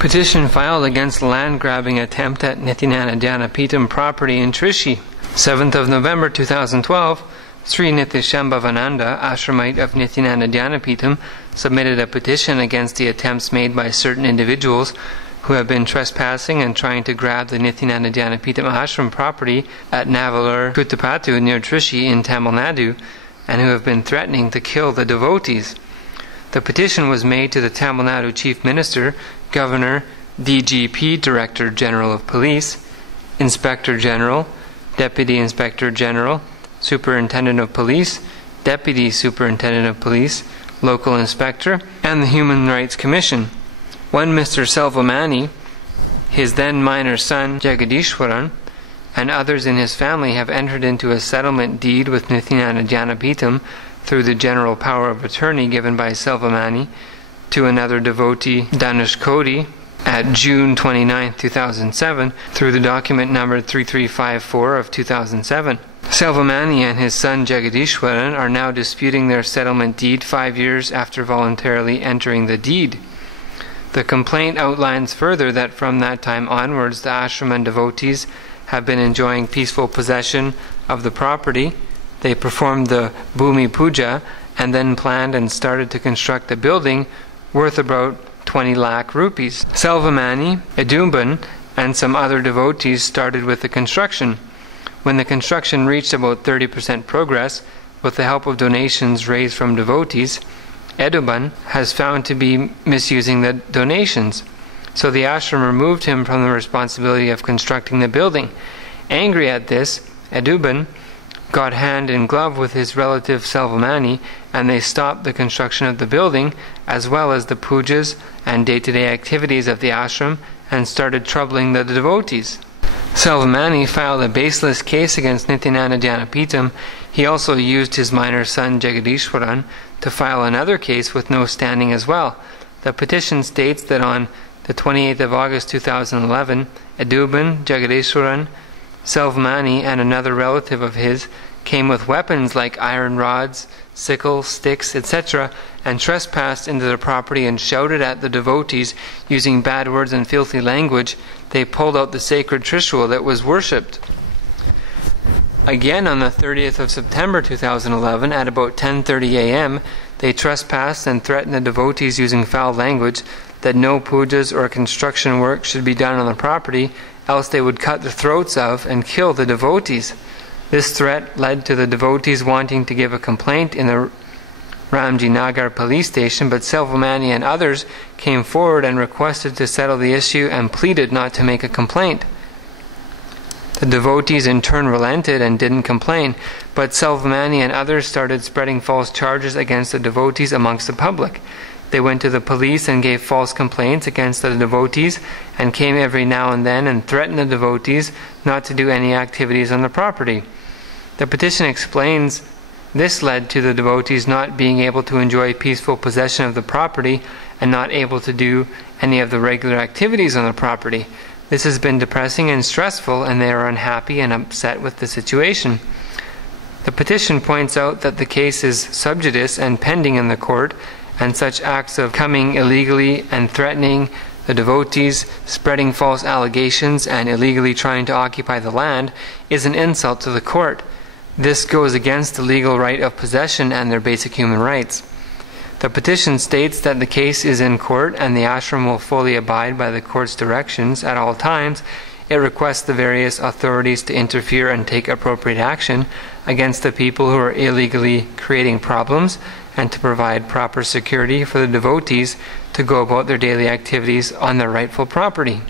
Petition filed against land-grabbing attempt at Nithyananda Dhyanapeetam property in Trichy. 7th of November 2012, Sri Nithya Shaambavananda, ashramite of Nithyananda Dhyanapeetam, submitted a petition against the attempts made by certain individuals who have been trespassing and trying to grab the Nithyananda Dhyanapeetam ashram property at Navalur Kuttapattu near Trichy in Tamil Nadu, and who have been threatening to kill the devotees. The petition was made to the Tamil Nadu Chief Minister, Governor, DGP, Director General of Police, Inspector General, Deputy Inspector General, Superintendent of Police, Deputy Superintendent of Police, Local Inspector, and the Human Rights Commission. One Mr. Selvamani, his then minor son Jagadeeshwaran, and others in his family have entered into a settlement deed with Nithyananda Dhyanapeetam through the general power of attorney given by Selvamani to another devotee, Dhanushkodi, at June 29, 2007, through the document number 3354 of 2007. Selvamani and his son Jagadeeshwaran are now disputing their settlement deed 5 years after voluntarily entering the deed. The complaint outlines further that from that time onwards the ashram and devotees have been enjoying peaceful possession of the property. They performed the Bhumi Puja and then planned and started to construct a building worth about 20 lakh rupees. Selvamani, Edumban, and some other devotees started with the construction. When the construction reached about 30% progress, with the help of donations raised from devotees, Edumban has found to be misusing the donations. So the ashram removed him from the responsibility of constructing the building. Angry at this, Edumban got hand in glove with his relative Selvamani, and they stopped the construction of the building as well as the pujas and day-to-day activities of the ashram and started troubling the devotees. Selvamani filed a baseless case against Nithyananda Dhyanapeetam. He also used his minor son Jagadeeshwaran to file another case with no standing as well. The petition states that on the 28th of August 2011, Edumban, Jagadeeshwaran, Selvamani and another relative of his came with weapons like iron rods, sickles, sticks, etc., and trespassed into the property and shouted at the devotees using bad words and filthy language. They pulled out the sacred Trishul that was worshipped. Again, on the 30th of September 2011, at about 10:30 a.m., they trespassed and threatened the devotees using foul language that no pujas or construction work should be done on the property, else they would cut the throats of and kill the devotees. This threat led to the devotees wanting to give a complaint in the Ramji Nagar police station, but Selvamani and others came forward and requested to settle the issue and pleaded not to make a complaint. The devotees in turn relented and didn't complain, but Selvamani and others started spreading false charges against the devotees amongst the public. They went to the police and gave false complaints against the devotees and came every now and then and threatened the devotees not to do any activities on the property. The petition explains this led to the devotees not being able to enjoy peaceful possession of the property and not able to do any of the regular activities on the property. This has been depressing and stressful, and they are unhappy and upset with the situation. The petition points out that the case is sub judice and pending in the court, and such acts of coming illegally and threatening the devotees, spreading false allegations, and illegally trying to occupy the land is an insult to the court. This goes against the legal right of possession and their basic human rights. The petition states that the case is in court and the ashram will fully abide by the court's directions at all times. It requests the various authorities to interfere and take appropriate action against the people who are illegally creating problems and to provide proper security for the devotees to go about their daily activities on their rightful property.